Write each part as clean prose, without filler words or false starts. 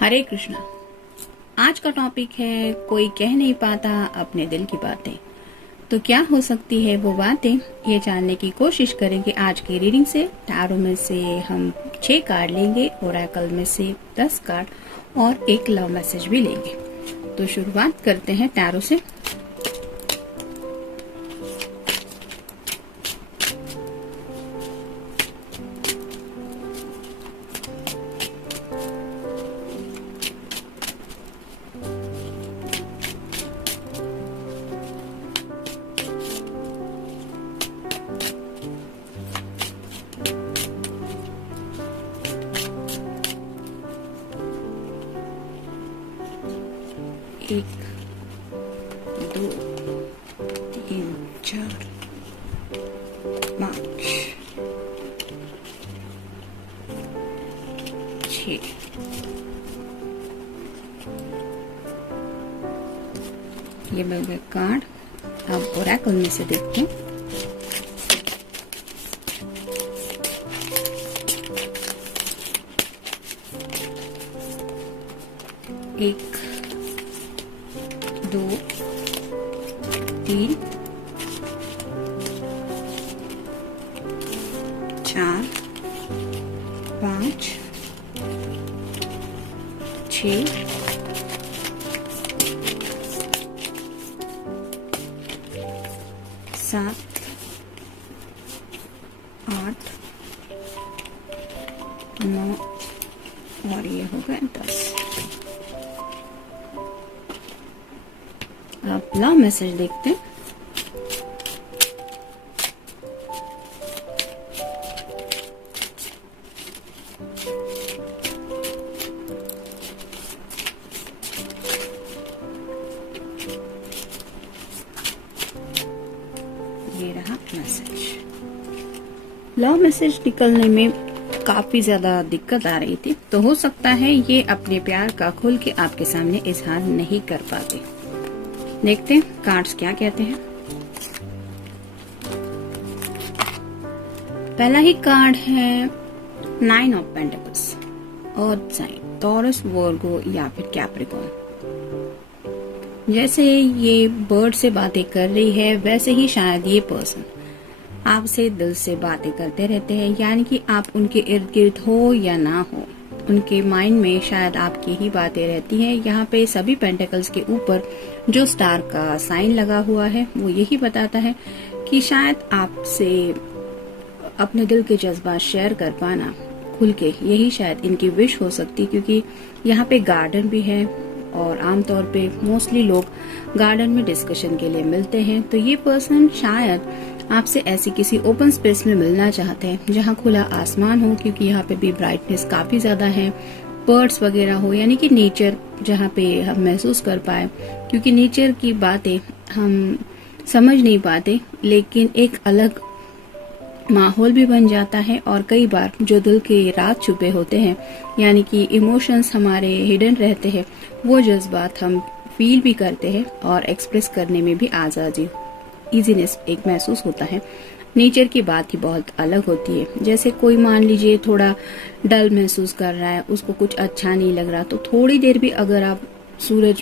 हरे कृष्णा। आज का टॉपिक है कोई कह नहीं पाता अपने दिल की बातें। तो क्या हो सकती है वो बातें, ये जानने की कोशिश करेंगे आज की रीडिंग से। टैरो में से हम 6 कार्ड लेंगे, ओरेकल में से 10 कार्ड और एक लव मैसेज भी लेंगे। तो शुरुआत करते हैं टैरो से। एक, दो, तीन, चार, 5, 6। ये मिल गए कार्ड। अब ओरेकल में से देखते हैं। एक, 2, 3, 4, 5, 6, 7, 8, 9 और ये हो गए 10। अब लव मैसेज देखते हैं। ये रहा मैसेज। लव मैसेज निकलने में काफी ज्यादा दिक्कत आ रही थी, तो हो सकता है ये अपने प्यार का खुल के आपके सामने इजहार नहीं कर पाते। देखते हैं कार्ड्स क्या कहते हैं। पहला ही कार्ड है 9 of pentacles, earth sign, Taurus, Virgo या फिर कैप्रिकॉर्न। जैसे ये बर्ड से बातें कर रही है, वैसे ही शायद ये पर्सन आपसे दिल से बातें करते रहते हैं, यानी कि आप उनके इर्द गिर्द हो या ना हो, उनके माइंड में शायद आपकी ही बातें रहती हैं। यहाँ पे सभी पेंटिकल्स के ऊपर जो स्टार का साइन लगा हुआ है वो यही बताता है कि शायद आपसे अपने दिल के जज्बात शेयर कर पाना खुल के, यही शायद इनकी विश हो सकती, क्योंकि यहाँ पे गार्डन भी है और आमतौर पे मोस्टली लोग गार्डन में डिस्कशन के लिए मिलते हैं। तो ये पर्सन शायद आपसे ऐसी किसी ओपन स्पेस में मिलना चाहते हैं जहाँ खुला आसमान हो, क्योंकि यहाँ पे भी ब्राइटनेस काफी ज्यादा है, बर्ड्स वगैरह हो, यानी कि नेचर जहाँ पे हम महसूस कर पाए, क्योंकि नेचर की बातें हम समझ नहीं पाते, लेकिन एक अलग माहौल भी बन जाता है। और कई बार जो दिल के राज छुपे होते हैं, यानी कि इमोशंस हमारे हिडन रहते हैं, वो जज्बात हम फील भी करते हैं और एक्सप्रेस करने में भी आजादी, इजीनेस एक महसूस होता है। नेचर की बात ही बहुत अलग होती है। जैसे कोई मान लीजिए थोड़ा डल महसूस कर रहा है, उसको कुछ अच्छा नहीं लग रहा, तो थोड़ी देर भी अगर आप सूरज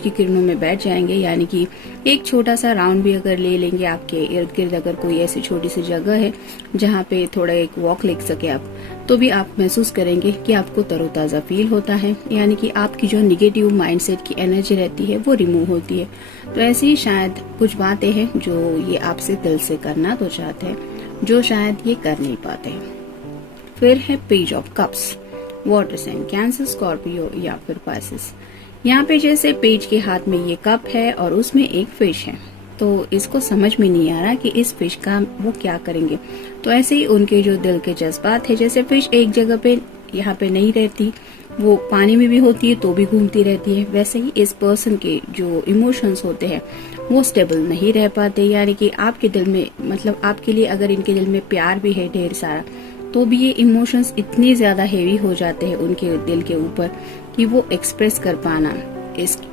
की किरणों में बैठ जाएंगे, यानी कि एक छोटा सा राउंड भी अगर ले लेंगे आपके इर्द गिर्द, अगर कोई ऐसी छोटी सी जगह है जहाँ पे थोड़ा एक वॉक ले सके आप, तो भी आप महसूस करेंगे कि आपको तरोताजा फील होता है, यानी कि आपकी जो निगेटिव माइंडसेट की एनर्जी रहती है वो रिमूव होती है। तो ऐसी ही शायद कुछ बातें हैं जो ये आपसे दिल से करना तो चाहते हैं, जो शायद ये कर नहीं पाते हैं। फिर है page of cups, water sign, Cancer, Scorpio या फिर पाइसेस। यहाँ पे जैसे पेज के हाथ में ये कप है और उसमें एक फिश है, तो इसको समझ में नहीं आ रहा कि इस फिश का वो क्या करेंगे। तो ऐसे ही उनके जो दिल के जज्बात है, जैसे फिश एक जगह पे यहाँ पे नहीं रहती, वो पानी में भी होती है तो भी घूमती रहती है, वैसे ही इस पर्सन के जो इमोशंस होते हैं वो स्टेबल नहीं रह पाते। यानी कि आपके दिल में, मतलब आपके लिए अगर इनके दिल में प्यार भी है ढेर सारा, तो भी ये इमोशंस इतने ज्यादा हेवी हो जाते हैं उनके दिल के ऊपर कि वो एक्सप्रेस कर पाना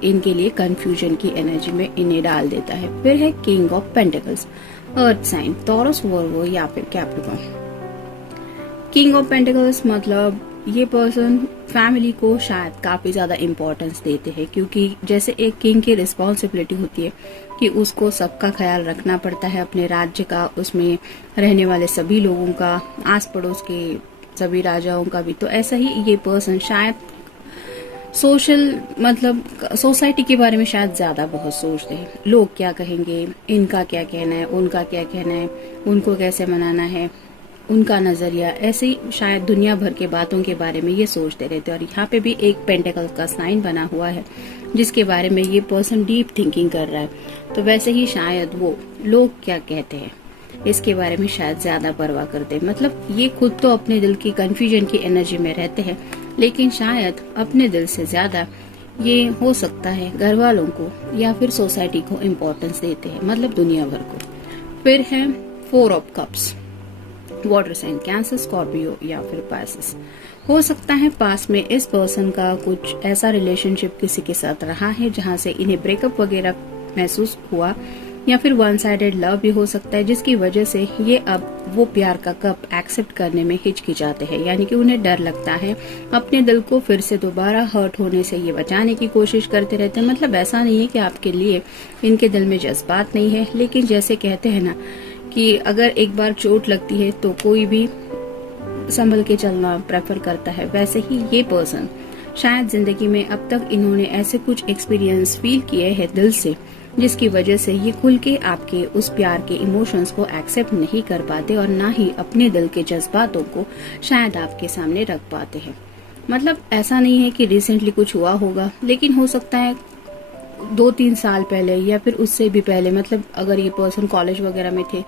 इनके लिए कंफ्यूजन की एनर्जी में इन्हें डाल देता है। फिर है king of pentacles, earth sign, Taurus, Virgo या फिर कैप्रिकॉर्न। किंग ऑफ पेंटिकल्स मतलब ये पर्सन फैमिली को शायद काफी ज्यादा इम्पोर्टेंस देते हैं, क्योंकि जैसे एक किंग की रिस्पॉन्सिबिलिटी होती है कि उसको सबका ख्याल रखना पड़ता है, अपने राज्य का, उसमें रहने वाले सभी लोगों का, आस पड़ोस के सभी राजाओं का भी। तो ऐसा ही ये पर्सन शायद सोसाइटी के बारे में शायद ज्यादा बहुत सोचते हैं। लोग क्या कहेंगे, इनका क्या कहना है, उनका क्या कहना है, उनको कैसे मनाना है, उनका नजरिया, ऐसे ही शायद दुनिया भर के बातों के बारे में ये सोचते रहते हैं। और यहाँ पे भी एक पेंटिकल का साइन बना हुआ है जिसके बारे में ये पर्सन डीप थिंकिंग कर रहा है। तो वैसे ही शायद वो लोग क्या कहते हैं इसके बारे में शायद ज्यादा परवाह करते हैं। मतलब ये खुद तो अपने दिल की कंफ्यूजन की एनर्जी में रहते हैं, लेकिन शायद अपने दिल से ज्यादा ये हो सकता है घर वालों को या फिर सोसाइटी को इम्पोर्टेंस देते हैं, मतलब दुनिया भर को। फिर है 4 of cups, water sign, Cancer, Scorpio या फिर पाइसेस। हो सकता है पास में इस पर्सन का कुछ ऐसा रिलेशनशिप किसी के साथ रहा है जहां से इन्हें ब्रेकअप वगैरह महसूस हुआ, या फिर वन साइडेड लव भी हो सकता है, जिसकी वजह से ये अब वो प्यार का कप एक्सेप्ट करने में हिचकिचाते हैं। यानी कि उन्हें डर लगता है, अपने दिल को फिर से दोबारा हर्ट होने से ये बचाने की कोशिश करते रहते हैं। मतलब ऐसा नहीं है कि आपके लिए इनके दिल में जज्बात नहीं है, लेकिन जैसे कहते हैं ना कि अगर एक बार चोट लगती है तो कोई भी संभल के चलना प्रेफर करता है, वैसे ही ये पर्सन शायद जिंदगी में अब तक इन्होंने ऐसे कुछ एक्सपीरियंस फील किए हैं दिल से, जिसकी वजह से ये खुल के आपके उस प्यार के इमोशंस को एक्सेप्ट नहीं कर पाते और ना ही अपने दिल के जज्बातों को शायद आपके सामने रख पाते हैं। मतलब ऐसा नहीं है कि रिसेंटली कुछ हुआ होगा, लेकिन हो सकता है 2-3 साल पहले या फिर उससे भी पहले, मतलब अगर ये पर्सन कॉलेज वगैरह में थे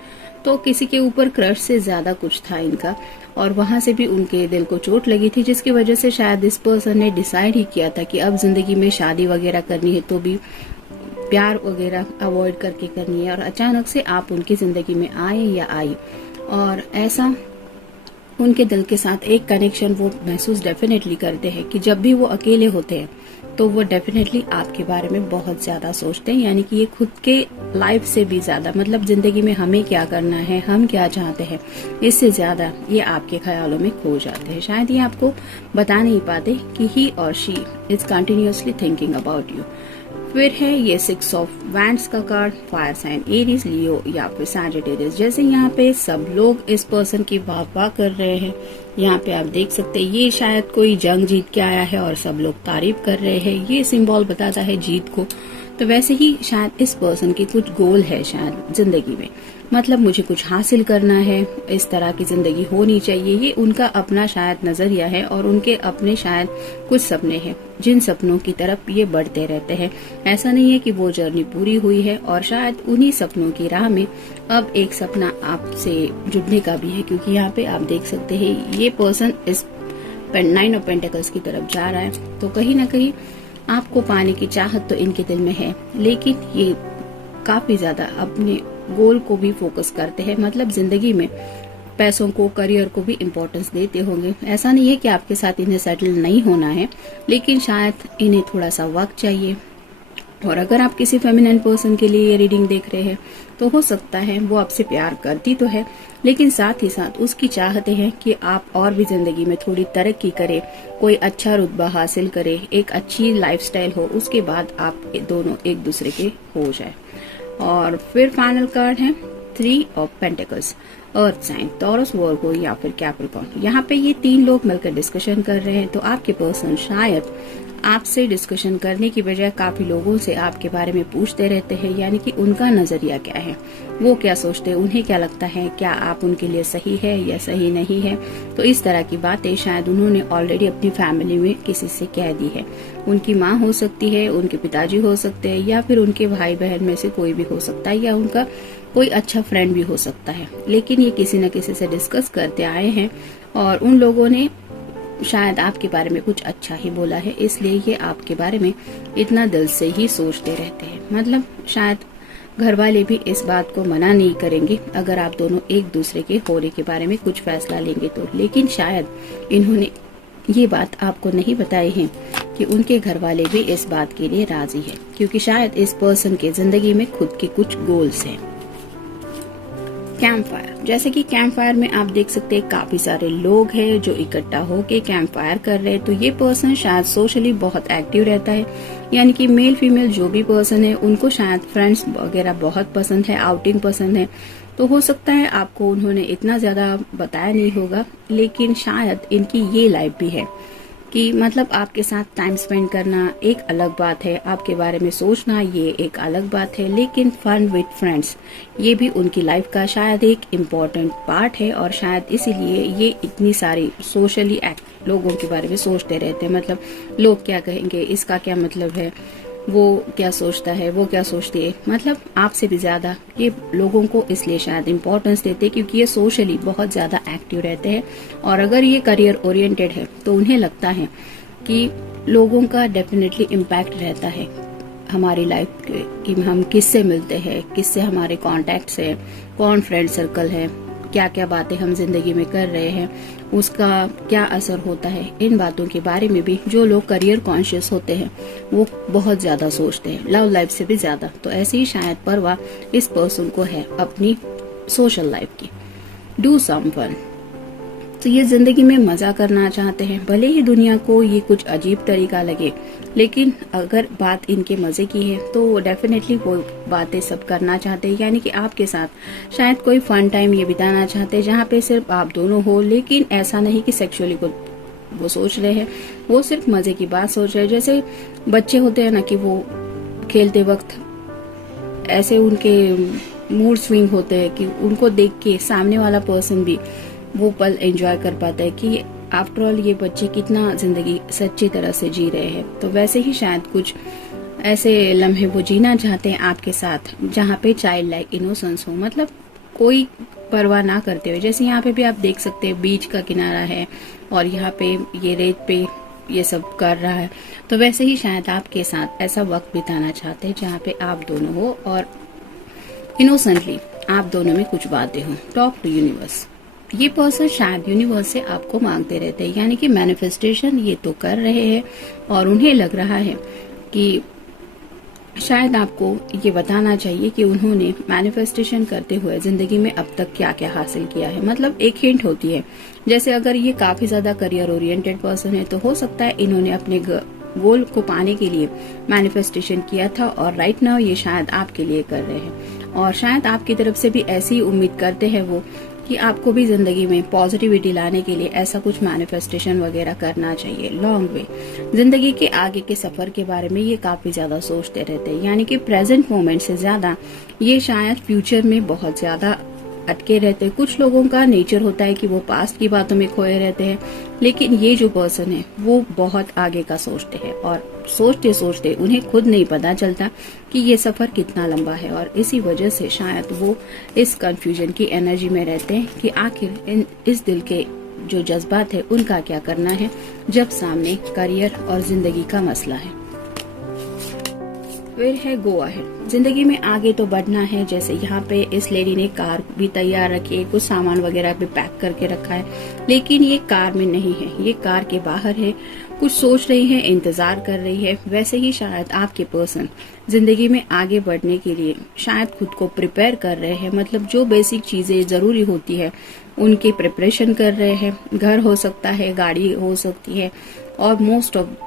तो किसी के ऊपर क्रश से ज्यादा कुछ था इनका, और वहां से भी उनके दिल को चोट लगी थी, जिसकी वजह से शायद इस पर्सन ने डिसाइड ही किया था कि अब जिंदगी में शादी वगैरह करनी है तो भी प्यार वगैरह अवॉइड करके करनी है। और अचानक से आप उनकी जिंदगी में आए या आई, और ऐसा उनके दिल के साथ एक कनेक्शन वो महसूस डेफिनेटली करते हैं कि जब भी वो अकेले होते हैं तो वो डेफिनेटली आपके बारे में बहुत ज्यादा सोचते हैं। यानी कि ये खुद के लाइफ से भी ज्यादा, मतलब जिंदगी में हमें क्या करना है, हम क्या चाहते हैं, इससे ज्यादा ये आपके ख्यालों में खो जाते हैं। शायद ये आपको बता नहीं पाते कि ही और she is continuously thinking about you. फिर है ये 6 ऑफ वैंड्स का कार्ड, फायर साइन, एरीज, लियो या फिर सैजिटेरियस। जैसे यहाँ पे सब लोग इस पर्सन की वाह कर रहे हैं, यहाँ पे आप देख सकते हैं ये शायद कोई जंग जीत के आया है और सब लोग तारीफ कर रहे हैं, ये सिंबल बताता है जीत को। तो वैसे ही शायद इस पर्सन की कुछ गोल है शायद जिंदगी में, मतलब मुझे कुछ हासिल करना है, इस तरह की जिंदगी होनी चाहिए, ये उनका अपना शायद नजरिया है और उनके अपने शायद कुछ सपने हैं जिन सपनों की तरफ ये बढ़ते रहते हैं। ऐसा नहीं है कि वो जर्नी पूरी हुई है, और शायद उन्हीं सपनों की राह में अब एक सपना आपसे जुड़ने का भी है, क्योंकि यहाँ पे आप देख सकते हैं ये पर्सन इस 9 ऑफ पेंटिकल्स की तरफ जा रहा है। तो कहीं ना कहीं आपको पाने की चाहत तो इनके दिल में है, लेकिन ये काफी ज्यादा अपने गोल को भी फोकस करते हैं, मतलब जिंदगी में पैसों को, करियर को भी इम्पोर्टेंस देते होंगे। ऐसा नहीं है कि आपके साथ इन्हें सेटल नहीं होना है, लेकिन शायद इन्हें थोड़ा सा वक्त चाहिए। और अगर आप किसी फेमिनिन पर्सन के लिए ये रीडिंग देख रहे हैं तो हो सकता है वो आपसे प्यार करती तो है, लेकिन साथ ही साथ उसकी चाहते हैं कि आप और भी जिंदगी में थोड़ी तरक्की करें, कोई अच्छा रुतबा हासिल करे, एक अच्छी लाइफस्टाइल हो, उसके बाद आप दोनों एक दूसरे के हो जाए। और फिर फाइनल कार्ड है 3 of pentacles, earth sign, Taurus, Virgo या फिर कैप्रिकॉर्न। यहाँ पे ये 3 लोग मिलकर डिस्कशन कर रहे हैं। तो आपके पर्सन शायद आपसे डिस्कशन करने की बजाय काफी लोगों से आपके बारे में पूछते रहते हैं, यानी कि उनका नजरिया क्या है, वो क्या सोचते हैं, उन्हें क्या लगता है, क्या आप उनके लिए सही है या सही नहीं है। तो इस तरह की बातें शायद उन्होंने ऑलरेडी अपनी फैमिली में किसी से कह दी है। उनकी माँ हो सकती है, उनके पिताजी हो सकते हैं, या फिर उनके भाई बहन में से कोई भी हो सकता है, या उनका कोई अच्छा फ्रेंड भी हो सकता है। लेकिन ये किसी न किसी से डिस्कस करते आए हैं और उन लोगों ने शायद आपके बारे में कुछ अच्छा ही बोला है, इसलिए ये आपके बारे में इतना दिल से ही सोचते रहते हैं। मतलब शायद घर वाले भी इस बात को मना नहीं करेंगे अगर आप दोनों एक दूसरे के होने के बारे में कुछ फैसला लेंगे तो, लेकिन शायद इन्होंने ये बात आपको नहीं बताई है कि उनके घर वाले भी इस बात के लिए राजी है, क्योंकि शायद इस पर्सन के जिंदगी में खुद के कुछ गोल्स हैं। कैंप फायर, जैसे कि कैंप फायर में आप देख सकते हैं काफी सारे लोग हैं जो इकट्ठा होके कैंप फायर कर रहे हैं। तो ये पर्सन शायद सोशली बहुत एक्टिव रहता है, यानी कि मेल फीमेल जो भी पर्सन है उनको शायद फ्रेंड्स वगैरह बहुत पसंद है, आउटिंग पसंद है। तो हो सकता है आपको उन्होंने इतना ज्यादा बताया नहीं होगा, लेकिन शायद इनकी ये लाइफ भी है कि मतलब आपके साथ टाइम स्पेंड करना एक अलग बात है, आपके बारे में सोचना ये एक अलग बात है, लेकिन फन विद फ्रेंड्स ये भी उनकी लाइफ का शायद एक इम्पोर्टेंट पार्ट है। और शायद इसीलिए ये इतनी सारी सोशली एक्ट लोगों के बारे में सोचते रहते हैं। मतलब लोग क्या कहेंगे, इसका क्या मतलब है, वो क्या सोचता है, वो क्या सोचती है, मतलब आपसे भी ज्यादा ये लोगों को इसलिए शायद इम्पोर्टेंस देते हैं क्योंकि ये सोशली बहुत ज्यादा एक्टिव रहते हैं। और अगर ये करियर ओरिएंटेड है तो उन्हें लगता है कि लोगों का डेफिनेटली इम्पैक्ट रहता है हमारी लाइफ के, कि हम किससे मिलते हैं, किससे हमारे कॉन्टेक्ट्स है, कौन फ्रेंड सर्कल है, क्या क्या बातें हम जिंदगी में कर रहे हैं, उसका क्या असर होता है। इन बातों के बारे में भी जो लोग करियर कॉन्शियस होते हैं वो बहुत ज्यादा सोचते हैं, लव लाइफ से भी ज्यादा। तो ऐसी ही शायद परवाह इस पर्सन को है अपनी सोशल लाइफ की। डू सम फन, तो ये जिंदगी में मजा करना चाहते हैं, भले ही दुनिया को ये कुछ अजीब तरीका लगे, लेकिन अगर बात इनके मजे की है तो वो डेफिनेटली वो बातें सब करना चाहते हैं। यानी कि आपके साथ शायद कोई फन टाइम ये बिताना चाहते हैं जहाँ पे सिर्फ आप दोनों हो, लेकिन ऐसा नहीं कि सेक्सुअली को वो सोच रहे हैं, वो सिर्फ मजे की बात सोच रहे हैं। जैसे बच्चे होते हैं ना कि वो खेलते वक्त ऐसे उनके मूड स्विंग होते हैं कि उनको देख के सामने वाला पर्सन भी वो पल एंजॉय कर पाता है कि आफ्टर ऑल ये बच्चे कितना जिंदगी सच्ची तरह से जी रहे हैं। तो वैसे ही शायद कुछ ऐसे लम्हे वो जीना चाहते हैं आपके साथ जहाँ पे चाइल्ड लाइक इनोसेंस हो, मतलब कोई परवाह ना करते हुए। जैसे यहाँ पे भी आप देख सकते हैं बीच का किनारा है और यहाँ पे ये रेत पे ये सब कर रहा है। तो वैसे ही शायद आपके साथ ऐसा वक्त बिताना चाहते हैं जहाँ पे आप दोनों हो और इनोसेंटली आप दोनों में कुछ बातें हो। टॉक टू यूनिवर्स, ये पर्सन शायद यूनिवर्स से आपको मांगते रहते हैं, यानी कि मैनिफेस्टेशन ये तो कर रहे हैं और उन्हें लग रहा है कि शायद आपको ये बताना चाहिए कि उन्होंने मैनिफेस्टेशन करते हुए जिंदगी में अब तक क्या क्या हासिल किया है। मतलब एक हिंट होती है, जैसे अगर ये काफी ज्यादा करियर ओरिएंटेड पर्सन है तो हो सकता है इन्होंने अपने गोल को पाने के लिए मैनिफेस्टेशन किया था और राइट नाउ ये शायद आपके लिए कर रहे हैं। और शायद आपकी तरफ से भी ऐसी उम्मीद करते हैं वो कि आपको भी जिंदगी में पॉजिटिविटी लाने के लिए ऐसा कुछ मैनिफेस्टेशन वगैरह करना चाहिए। लॉन्ग वे, जिंदगी के आगे के सफर के बारे में ये काफी ज्यादा सोचते रहते हैं, यानी कि प्रेजेंट मोमेंट से ज्यादा ये शायद फ्यूचर में बहुत ज्यादा अटके रहते हैं। कुछ लोगों का नेचर होता है कि वो पास्ट की बातों में खोए रहते हैं, लेकिन ये जो पर्सन है वो बहुत आगे का सोचते हैं और सोचते सोचते उन्हें खुद नहीं पता चलता कि ये सफर कितना लंबा है। और इसी वजह से शायद वो इस कंफ्यूजन की एनर्जी में रहते हैं कि आखिर इस दिल के जो जज्बात है उनका क्या करना है जब सामने करियर और जिंदगी का मसला है। फिर है गो अहेड, जिंदगी में आगे तो बढ़ना है। जैसे यहाँ पे इस लेडी ने कार भी तैयार रखी है, कुछ सामान वगैरह भी पैक करके रखा है, लेकिन ये कार में नहीं है, ये कार के बाहर है, कुछ सोच रही है, इंतजार कर रही है। वैसे ही शायद आपके पर्सन जिंदगी में आगे बढ़ने के लिए शायद खुद को प्रिपेयर कर रहे हैं, मतलब जो बेसिक चीजें जरूरी होती है उनकी प्रिपरेशन कर रहे हैं। घर हो सकता है, गाड़ी हो सकती है, और मोस्ट ऑफ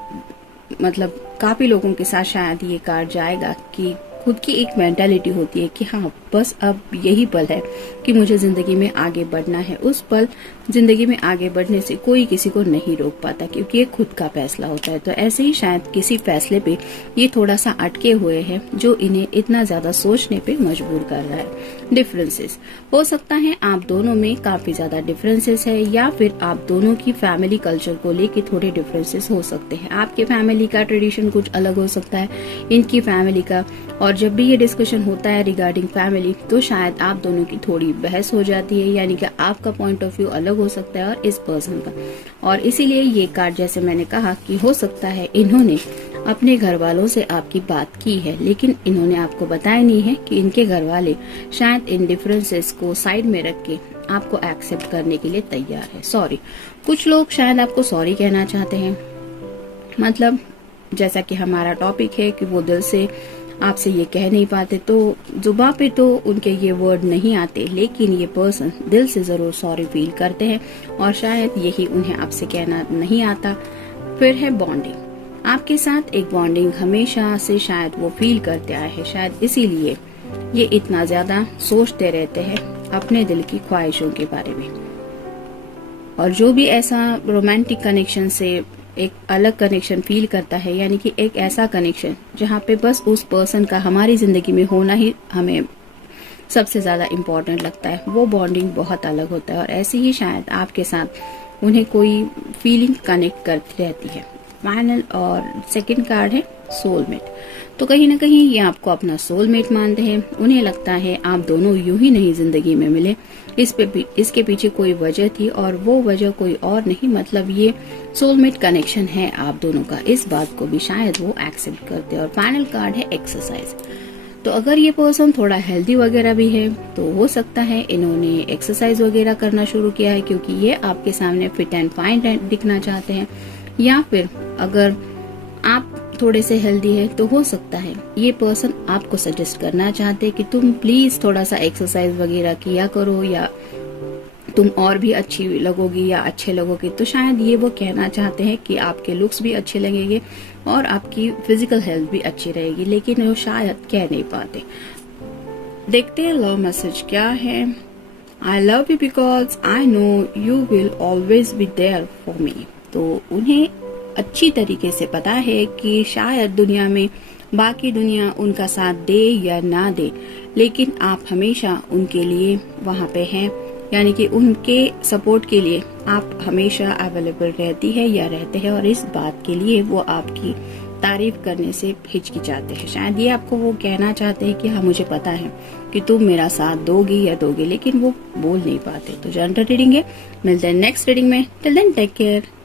मतलब काफी लोगों के साथ शायद ये कार जाएगा कि खुद की एक मेंटालिटी होती है कि हाँ बस अब यही पल है कि मुझे जिंदगी में आगे बढ़ना है। उस पल जिंदगी में आगे बढ़ने से कोई किसी को नहीं रोक पाता क्योंकि ये खुद का फैसला होता है। तो ऐसे ही शायद किसी फैसले पे ये थोड़ा सा अटके हुए हैं जो इन्हें इतना ज्यादा सोचने पे मजबूर कर रहा है। डिफरेंसेस, हो सकता है आप दोनों में काफी ज्यादा डिफरेंसेस है, या फिर आप दोनों की फैमिली कल्चर को लेके थोड़े डिफरेंसेस हो सकते हैं। आपके फैमिली का ट्रेडिशन कुछ अलग हो सकता है, इनकी फैमिली का, और जब भी ये डिस्कशन होता है रिगार्डिंग फैमिली तो शायद आप दोनों की थोड़ी बहस हो जाती है, यानी कि आपका पॉइंट ऑफ व्यू अलग हो सकता है और इस पर्सन का। और इसीलिए ये कार्ड, जैसे मैंने कहा कि हो सकता है इन्होंने अपने घर वालों से आपकी बात की है, लेकिन इन्होंने आपको बताया नहीं है कि इनके घर वाले शायद इन डिफरेंसेस को साइड में रख के आपको एक्सेप्ट करने के लिए तैयार है। सॉरी, कुछ लोग शायद आपको सॉरी कहना चाहते हैं, मतलब जैसा कि हमारा टॉपिक है कि वो दिल से आपसे ये कह नहीं पाते, तो जुबान पे तो उनके ये वर्ड नहीं आते, लेकिन ये पर्सन दिल से जरूर सॉरी फील करते हैं और शायद यही उन्हें आपसे कहना नहीं आता। फिर है बॉन्डिंग। आपके साथ एक बॉन्डिंग हमेशा से शायद वो फील करते आए हैं, शायद इसीलिए ये इतना ज्यादा सोचते रहते हैं अपने दिल की ख्वाहिशों के बारे में। और जो भी ऐसा रोमांटिक कनेक्शन से एक अलग कनेक्शन फील करता है, यानी कि एक ऐसा कनेक्शन जहाँ पे बस उस पर्सन का हमारी जिंदगी में होना ही हमें सबसे ज्यादा इम्पोर्टेंट लगता है, वो बॉन्डिंग बहुत अलग होता है। और ऐसे ही शायद आपके साथ उन्हें कोई फीलिंग कनेक्ट करती रहती है। फाइनल और सेकंड कार्ड है सोलमेट। तो कहीं ना कहीं ये आपको अपना सोलमेट मानते हैं। उन्हें लगता है आप दोनों यूं ही नहीं जिंदगी में मिले, इसके पीछे कोई वजह थी और वो वजह कोई और नहीं, मतलब ये सोलमेट कनेक्शन है आप दोनों का। इस बात को भी शायद वो एक्सेप्ट करते हैं। और फाइनल कार्ड है एक्सरसाइज। तो अगर ये पर्सन थोड़ा हेल्दी वगैरह भी है तो हो सकता है इन्होंने एक्सरसाइज वगैरह करना शुरू किया है, क्योंकि ये आपके सामने फिट एंड फाइन दिखना चाहते हैं। या फिर अगर आप थोड़े से हेल्दी है तो हो सकता है ये पर्सन आपको सजेस्ट करना चाहते हैं कि तुम प्लीज थोड़ा सा एक्सरसाइज वगैरह किया करो, या तुम और भी अच्छी लगोगी या अच्छे लगोगे। तो शायद ये वो कहना चाहते हैं कि आपके लुक्स भी अच्छे लगेंगे और आपकी फिजिकल हेल्थ भी अच्छी रहेगी, लेकिन वो शायद कह नहीं पाते। देखते हैं लव मैसेज क्या है। I love you because I know you will always be there for me. तो उन्हें अच्छी तरीके से पता है कि शायद दुनिया में बाकी दुनिया उनका साथ दे या ना दे, लेकिन आप हमेशा उनके लिए वहां पे हैं, यानी कि उनके सपोर्ट के लिए आप हमेशा अवेलेबल रहती है या रहते हैं। और इस बात के लिए वो आपकी तारीफ करने से हिचकिचाते हैं। शायद ये आपको वो कहना चाहते हैं कि हाँ मुझे पता है कि तुम मेरा साथ दोगी या दोगे, लेकिन वो बोल नहीं पाते। तो जनरल रीडिंग है, मिलते हैं नेक्स्ट रीडिंग में। Till then take care.